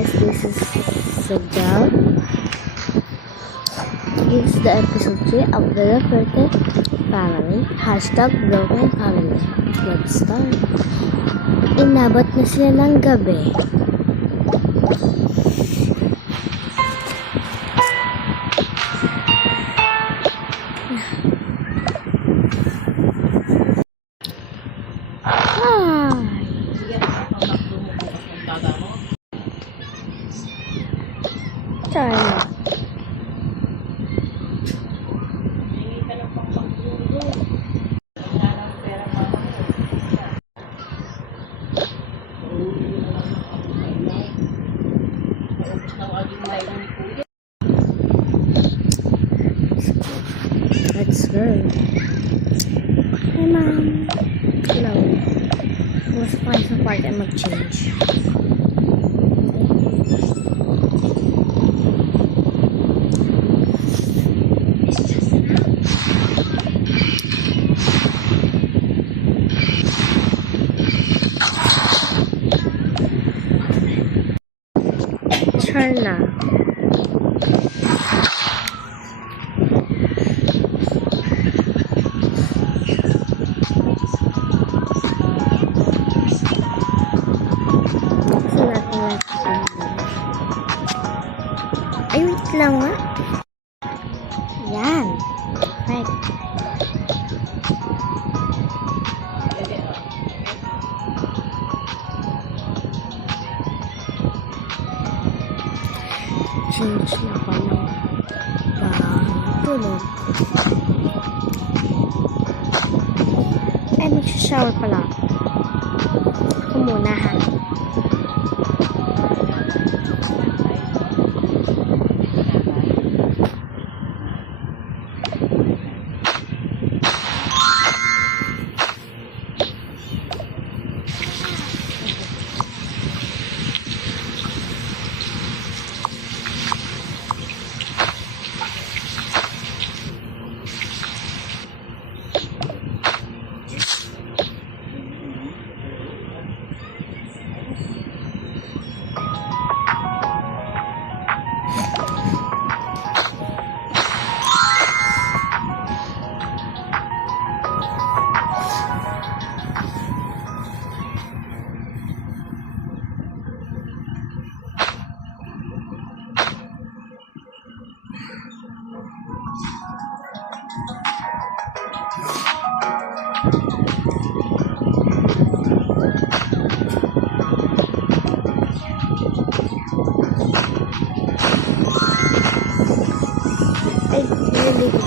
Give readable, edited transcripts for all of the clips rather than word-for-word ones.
guys, this is Sajal. This is the episode 3 of the Perfect Family. Hashtag Broken Family. Let's start. Inabot na sila ng gabi. China. Let's go. Hey, Mom. Hello. Let's find some part and mag-change. China. Ay, wait lang nga. Yan. Right. Change na pala. Tulog. Ay, mag-shower pala. Ako muna, ha. Ay, really good.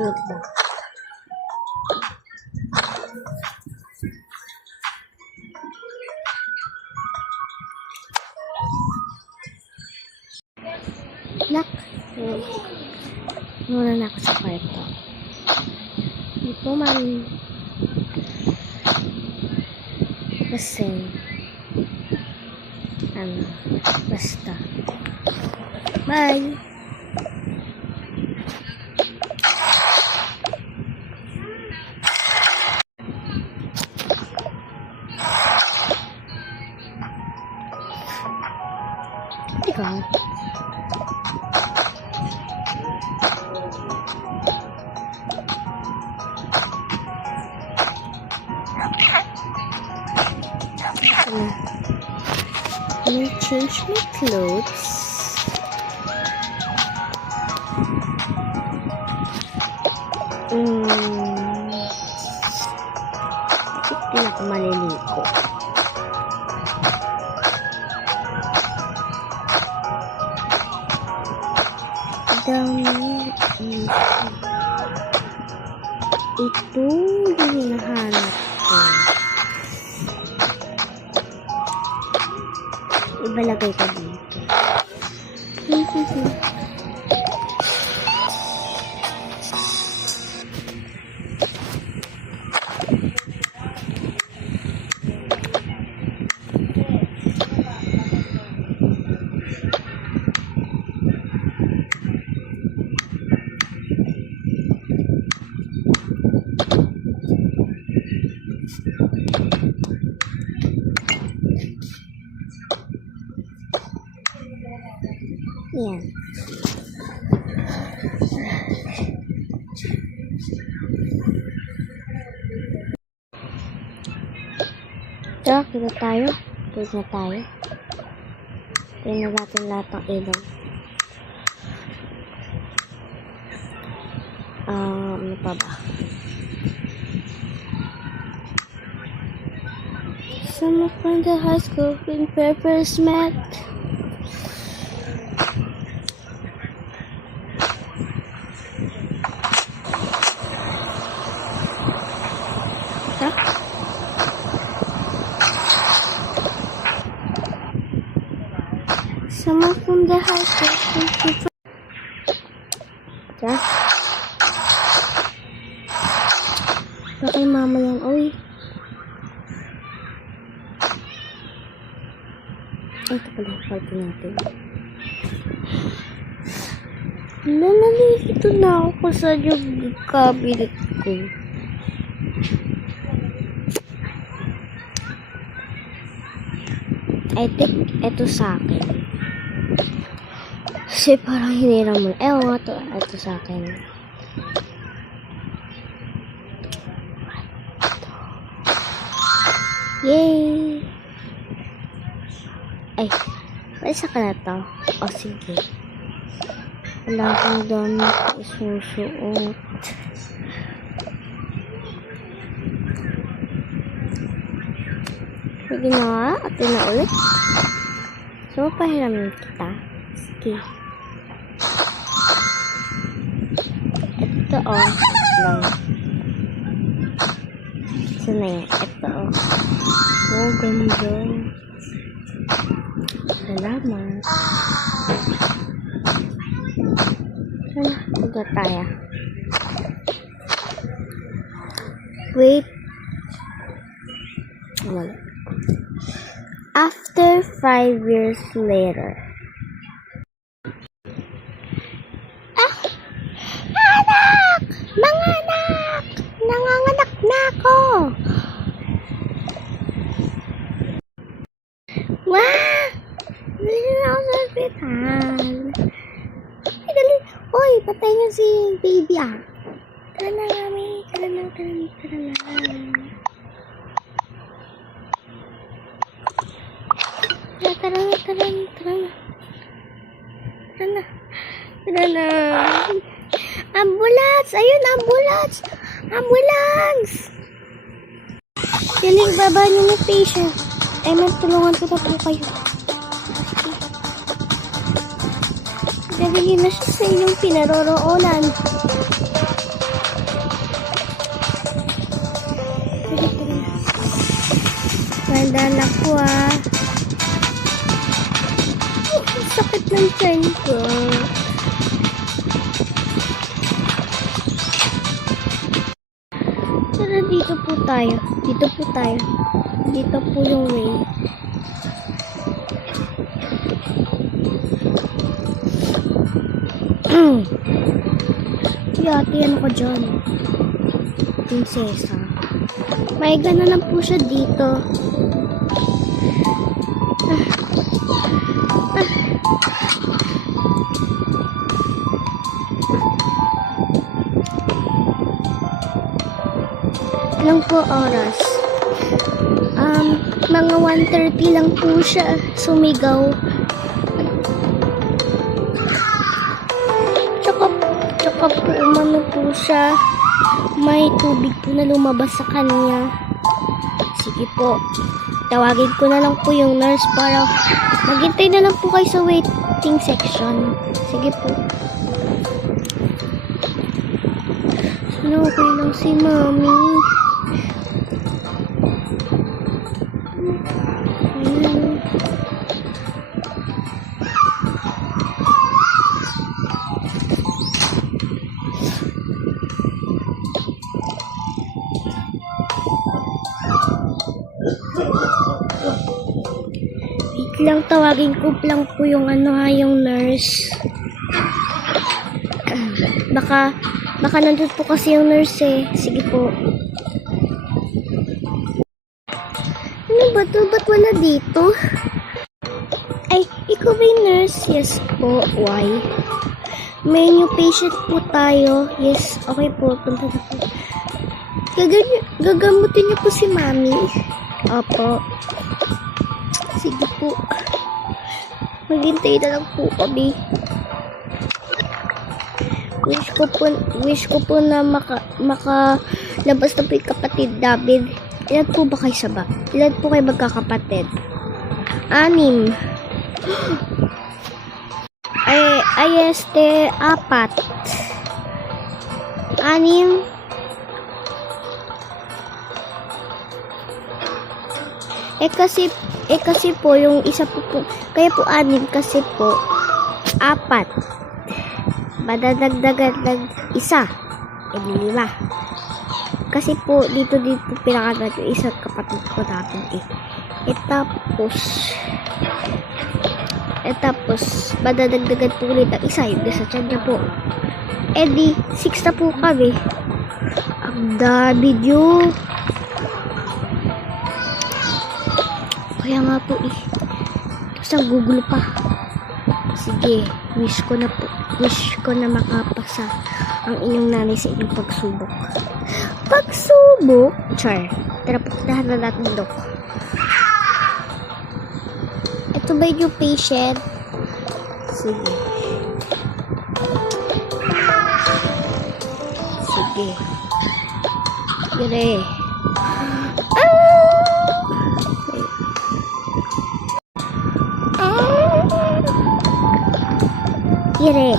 Tulog na. Nak, muna na ako sa kwarto. Hindi po, mami. Kasi, basta. Bye! Ikaw. Let me change my clothes. Hindi na ako maliligo. Dami. Ito yung hinahanap ko. Ibalagay ko dito. Yan. Tara, kita tayo. Tulog na tayo. Tingnan natin lahat ng ilaw. Ano pa ba? Summer from the high school when purpose met. Summer from the high school. Tara. Bakit mama yan? Uy. Ito pala, party natin. Nalilito na ako sa yung cabinet ko. I think ito sa akin. Kasi parang hinira mo. Ewan nga to. Ito sa akin. Yay! Ay, isa ka na to. O, sige. Wala akong damit isusuot. Sige na, ate na ulit. So, pahiramin kita. Sige. Ito, lang. Saan na yan? Ito, oh, ganda. Salamat. Sana, huwag tayo. Wait. Wala. After 5 years later. Anak! Mga anak! Nanganganak na ako! Wow! Dali na ako sa hospital. Ay, dali. Uy, patay na si baby ah. Tara na kami. Tara na. Tara na. Ambulance! Ayun, ambulance! Ambulance! Dali, baba niyo ng patient. Ay, magtulungan ko na po kayo. Dadali na siya sa inyong pinaroroonan. Tandaan ako ah. Sakit ng tiyan ko. Tara, dito po tayo. Dito po yung way. Yati, ano ka dyan? Prinsesa. May gana lang po siya dito. Ilang po oras? Mga 1:30 lang po siya sumigaw. Tsaka po umano po siya. May tubig po na lumabas sa kanya. Sige po. Tawagin ko na lang po yung nurse para maghintay na lang po kayo sa waiting section. Sige po. Sana okay lang si Mami. Wait lang, tawagin ko lang po yung yung nurse. Baka nandun po kasi yung nurse eh. Sige po. Ano ba to? Ba't wala dito? Ay, ikaw ba yung nurse? Yes po. Why? May new patient po tayo. Yes, okay po. Punta na po. Gagamutin niyo po si Mami. Opo. Sige po. Maghintay na lang po kami. Wish ko po na makalabas na po yung kapatid David. Ilan po ba kayo Ilan po kayo magkakapatid? 6. Ay, 4. 6. Kasi po, yung isa po, kaya po 6 kasi po, 4. Madadagdagan ng 1. 5. Kasi po, dito pinakagat yung isang kapatid ko natin eh. Tapos, madadagdagan po ulit ang isa, yung nasa tiyan niya po. Di, 6 na po kami. Ang dami nyo. Kaya nga po eh. Tapos ang gugulo pa. Sige, wish ko na makapasa ang inyong nanay sa inyong pagsubok. Pagsubok? Char. Tara, puntahan na natin dok. Ito ba yung patient? Sige. Gire. Gire.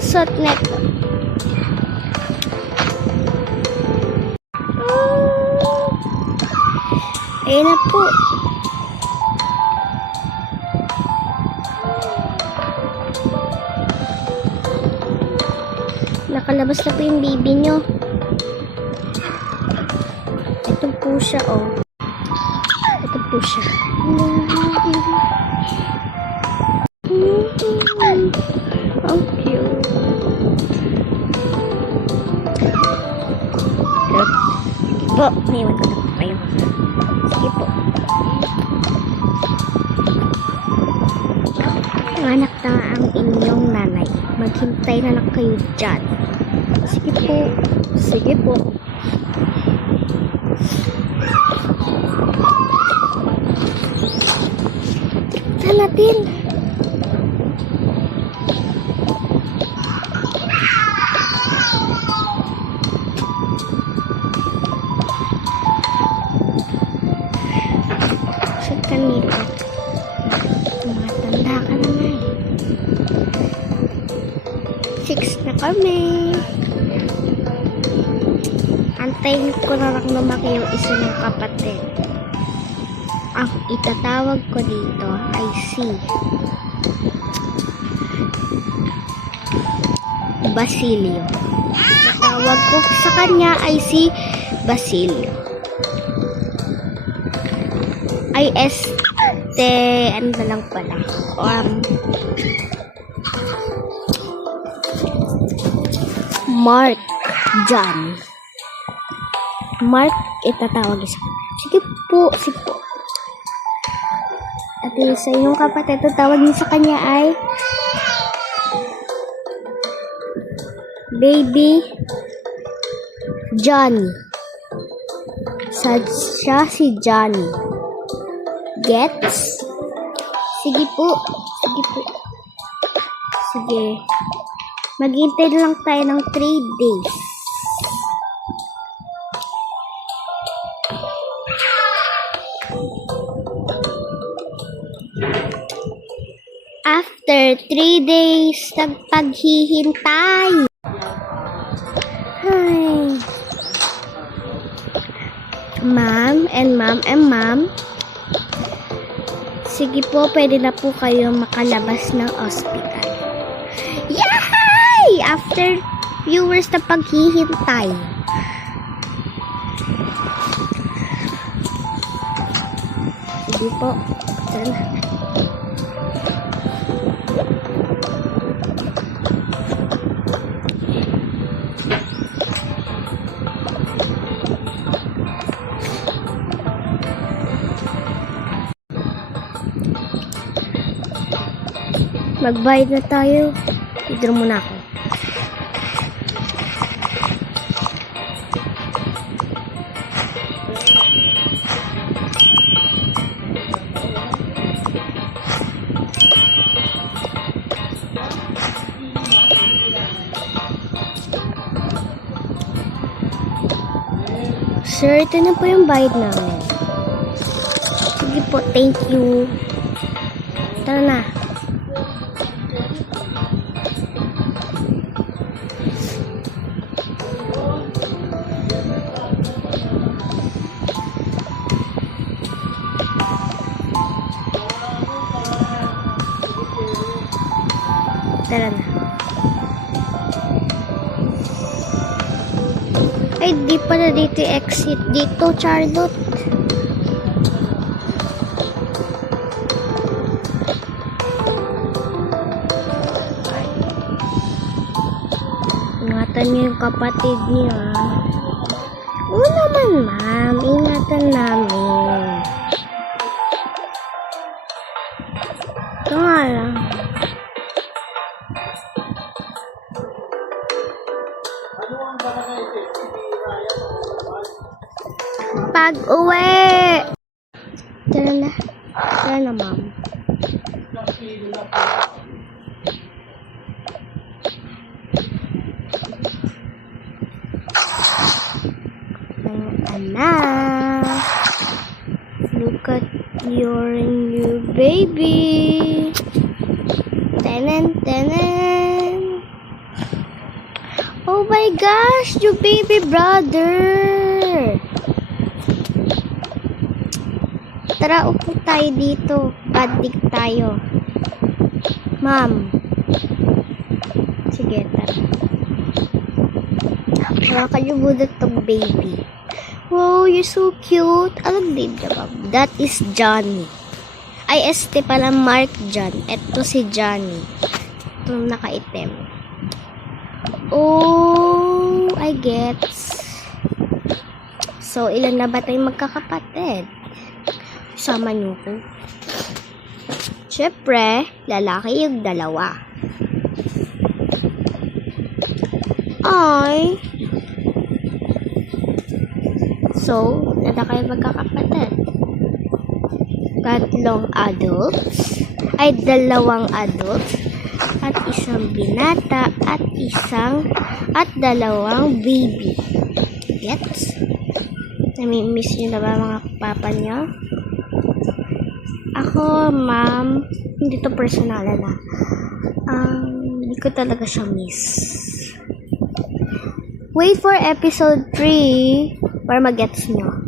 Sotnet. Ayan na po. Nakalabas na po yung baby nyo. Ito po siya, oh. Ito po siya. How cute. Po, may iwan ko na po kayo. Sige po. Anak na ang inyong nanay. Maghintay na lang kayo dyan. Sige po. Sige po. Tignan natin. Kanito. Tumatanda ka na nga eh. 6 na kami. Antayin ko na lang lumaki yung isa ng kapatid. Ang itatawag ko dito ay si Basilio. Itatawag ko sa kanya ay si Basilio. ano na lang pala. Mark John. Mark, itatawag isa. Sige po. At sa inyong kapatid, tawag niyo sa kanya ay Baby Johnny. Siya si Johnny. Gets? Sige po. Sige. Maghintay lang tayo ng 3 days. After 3 days ng paghihintay. Hi. Ma'am. Sige po, pwede na po kayo makalabas ng ospital. Yay! After viewers na paghihintay. Sige po. Tara. Magbayad na tayo. Withdraw muna ako. Sir, ito na po yung bayad namin. Sige po, thank you. Tara na. Tara na. Ay, di pala dito exit. Dito, Charlotte. Ingatan niyo yung kapatid niya. Oo naman, ma'am. Ingatan namin. Ito nga lang. Pag-uwi! Tara na, ma'am. Anak, look at your new baby. Tenen. Oh my gosh, your baby brother. Tara, upo tayo dito. Padik tayo. Ma'am. Sige, tara. Nakakalubudot tong baby. Wow, you're so cute. Anong name niya, ma'am? That is Johnny. Ay, pala Mark John. Ito si Johnny. Itong nakaitim. Oh, I gets. So, ilan na ba tayong magkakapatid? Sama niyo ko. Siyempre, lalaki yung 2. Ay. So, nada kayo magkakapatid. 3 adults. Ay, 2 adults. At 1 binata. At 2 baby. Gets? Nami-miss niyo na ba mga papa niyo? Ako, ma'am, hindi to personal na. Hindi ko talaga siya miss. Wait for episode 3 para mag-gets nyo.